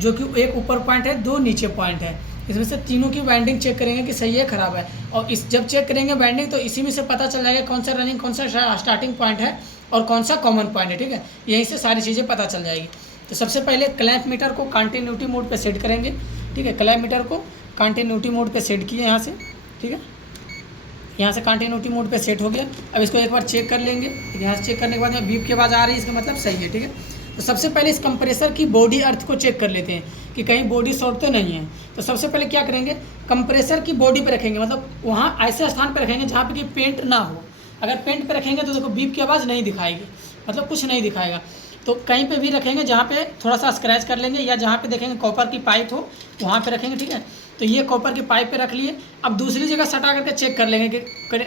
जो कि एक ऊपर पॉइंट है, 2 नीचे पॉइंट है। इसमें से तीनों की बाइंडिंग चेक करेंगे कि सही है ख़राब है, और इस जब चेक करेंगे बाइंडिंग तो इसी में से पता चल जाएगा कौन सा रनिंग, कौन सा स्टार्टिंग पॉइंट है और कौन सा कॉमन पॉइंट है, ठीक है। यहीं से सारी चीज़ें पता चल जाएगी। तो सबसे पहले क्लैंप मीटर को कंटिन्यूटी मोड पे सेट करेंगे, ठीक है। क्लैंप मीटर को कंटिन्यूटी मोड पे सेट किए यहाँ से, ठीक है। यहाँ से कंटिन्यूटी मोड पे सेट हो गया। अब इसको एक बार चेक कर लेंगे, यहाँ से चेक करने के बाद में बीप की आवाज़ आ रही है, इसका मतलब सही है, ठीक है। तो सबसे पहले इस कंप्रेसर की बॉडी अर्थ को चेक कर लेते हैं कि कहीं बॉडी शॉर्ट तो नहीं है। तो सबसे पहले क्या करेंगे, कंप्रेसर की बॉडी पे रखेंगे, मतलब वहाँ ऐसे स्थान पे रखेंगे जहाँ पे कि पेंट ना हो। अगर पेंट पे रखेंगे तो देखो बीप की आवाज़ नहीं दिखाएगी, मतलब कुछ नहीं दिखाएगा। तो कहीं पे भी रखेंगे जहाँ पे थोड़ा सा स्क्रैच कर लेंगे, या जहाँ पे देखेंगे कॉपर की पाइप हो वहाँ पे रखेंगे, ठीक है। तो ये कॉपर की पाइप पे रख लिए। अब दूसरी जगह सटा करके चेक कर लेंगे कि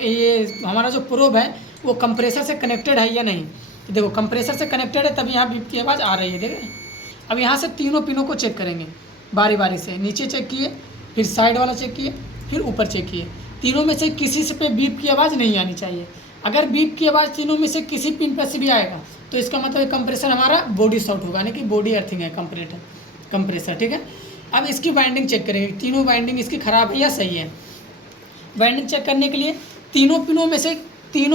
ये हमारा जो प्रोब है वो कंप्रेसर से कनेक्टेड है या नहीं। तो देखो कंप्रेसर से कनेक्टेड है, तभी यहाँ बीप की आवाज़ आ रही है, देखिए। अब यहाँ से तीनों पिनों को चेक करेंगे बारी बारी से। नीचे चेक किए, फिर साइड वाला चेक किए, फिर ऊपर चेक किए। तीनों में से किसी से पे बीप की आवाज़ नहीं आनी चाहिए। अगर बीप की आवाज़ तीनों में से किसी पिन पर से भी आएगा तो इसका मतलब कंप्रेसर हमारा बॉडी शॉर्ट होगा, यानी कि बॉडी अर्थिंग है कंप्रेसर, ठीक है। अब इसकी बाइंडिंग चेक करेंगे, तीनों बाइंडिंग इसकी ख़राब है या सही है। बाइंडिंग चेक करने के लिए तीनों पिनों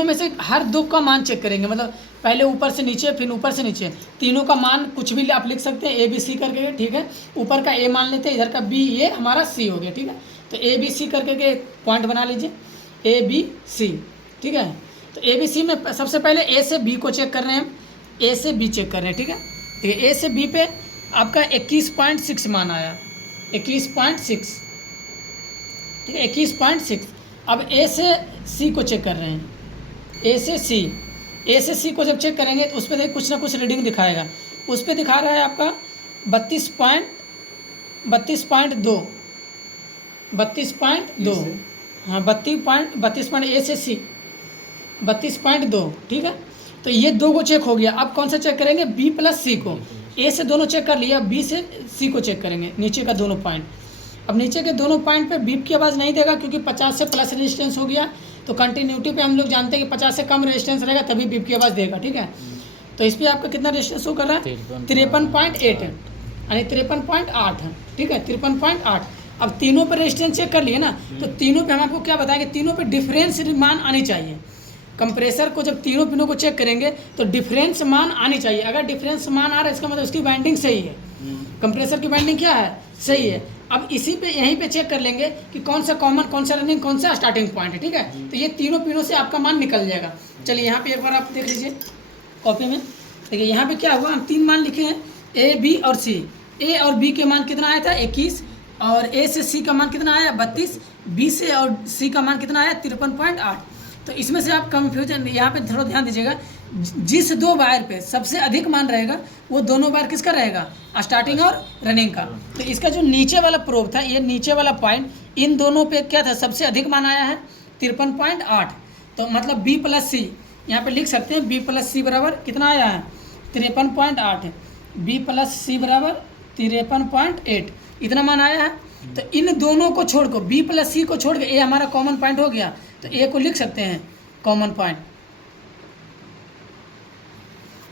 में से हर दो का मान चेक करेंगे, मतलब पहले ऊपर से नीचे फिर ऊपर से नीचे। तीनों का मान कुछ भी आप लिख सकते हैं, ABC करके, ठीक है। ऊपर का A मान लेते हैं, इधर का B, ये हमारा C हो गया, ठीक है। तो ABC करके के पॉइंट बना लीजिए, ABC, ठीक है। तो ABC में सबसे पहले A से B को चेक कर रहे हैं, A से B चेक कर रहे हैं, ठीक है। तो A से B पे आपका 21.6 मान आया, 21.6, ठीक है, 21.6। अब A से C को चेक कर रहे हैं, A से C को जब चेक करेंगे तो उस पर देखिए कुछ ना कुछ रीडिंग दिखाएगा। उस पर दिखा रहा है आपका 32.2, हाँ 32 A से C 32.2, ठीक है। तो ये दो को चेक हो गया। अब कौन सा चेक करेंगे, B प्लस C को। A से दोनों चेक कर लिया, B से C को चेक करेंगे, नीचे का दोनों पॉइंट। अब नीचे के दोनों पॉइंट पे बीप की आवाज़ नहीं देगा, क्योंकि 50 से प्लस रेजिस्टेंस हो गया। तो कंटिन्यूटी पे हम लोग जानते हैं कि 50 से कम रेजिस्टेंस रहेगा तभी बीप की आवाज़ देगा, ठीक है। तो इस पर आपका कितना रेजिस्टेंस शो कर रहा है, 53.8 है, यानी 53.8 है, ठीक है, 53.8। अब तीनों पर रेजिस्टेंस चेक कर लिए ना, तो तीनों पे हम आपको क्या बताएंगे, तीनों पे डिफरेंस मान आनी चाहिए। कंप्रेसर को जब तीनों पिनों को चेक करेंगे तो डिफरेंस मान आनी चाहिए। अगर डिफरेंस मान आ रहा है इसका मतलब उसकी बाइंडिंग सही है, कंप्रेसर की बाइंडिंग क्या है, सही है। अब इसी पे यहीं पे चेक कर लेंगे कि कौन सा कॉमन, कौन सा रनिंग, कौन सा स्टार्टिंग पॉइंट है, ठीक है। तो ये तीनों पिनों से आपका मान निकल जाएगा। चलिए यहाँ पे एक बार आप देख लीजिए कॉपी में, देखिए यहाँ पे क्या हुआ, हम 3 मान लिखे हैं, A, B और C। A और B के मान कितना आया था, 21, और A से C का मान कितना आया, 32, B से और C का मान कितना आया, 53.8। तो इसमें से आप कन्फ्यूजन, यहाँ पे थोड़ा ध्यान दीजिएगा, जिस दो वायर पे सबसे अधिक मान रहेगा वो दोनों वायर किसका रहेगा, स्टार्टिंग और रनिंग का। तो इसका जो नीचे वाला प्रोब था, ये नीचे वाला पॉइंट, इन दोनों पे क्या था, सबसे अधिक मान आया है 53.8। तो मतलब B प्लस C, यहाँ पे लिख सकते हैं B प्लस C बराबर कितना आया है, 53.8। B प्लस C बराबर 53.8, इतना मान आया है। तो इन दोनों को छोड़ को, B प्लस C को छोड़ के A हमारा कॉमन पॉइंट हो गया, तो A को लिख सकते हैं कॉमन पॉइंट,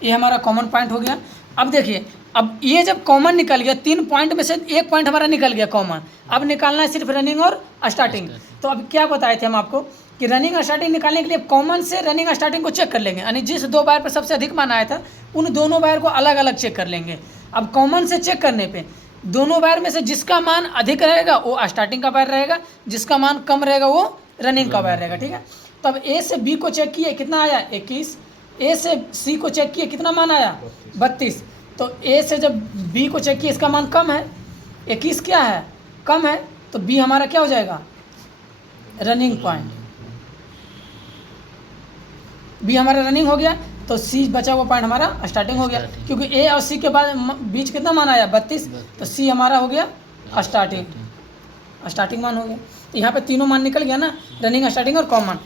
ये हमारा कॉमन पॉइंट हो गया। अब देखिए, अब ये जब कॉमन निकल गया, 3 पॉइंट में से एक पॉइंट हमारा निकल गया कॉमन, अब निकालना है सिर्फ रनिंग और स्टार्टिंग। तो अब क्या बताए थे हम आपको कि रनिंग और स्टार्टिंग निकालने के लिए कॉमन से रनिंग और स्टार्टिंग को चेक कर लेंगे, यानी जिस दो वायर पर सबसे अधिक मान आया था उन दोनों वायर को अलग अलग चेक कर लेंगे। अब कॉमन से चेक करने पर दोनों वायर में से जिसका मान अधिक रहेगा वो स्टार्टिंग का वायर रहेगा, जिसका मान कम रहेगा वो रनिंग का वायर रहेगा, ठीक है। तो अब A से B को चेक किए, कितना आया, 21। A से C को चेक किए, कितना मान आया, 32। तो A से जब B को चेक किए, इसका मान कम है, 21 क्या है, कम है, तो B हमारा क्या हो जाएगा, रनिंग पॉइंट। B हमारा रनिंग हो गया, तो C बचा हुआ पॉइंट हमारा स्टार्टिंग हो गया, क्योंकि A और C के बाद बीच कितना मान आया, 32। तो C हमारा हो गया स्टार्टिंग मान हो गया। तो यहाँ पे तीनों मान निकल गया ना, रनिंग, स्टार्टिंग और कॉमन।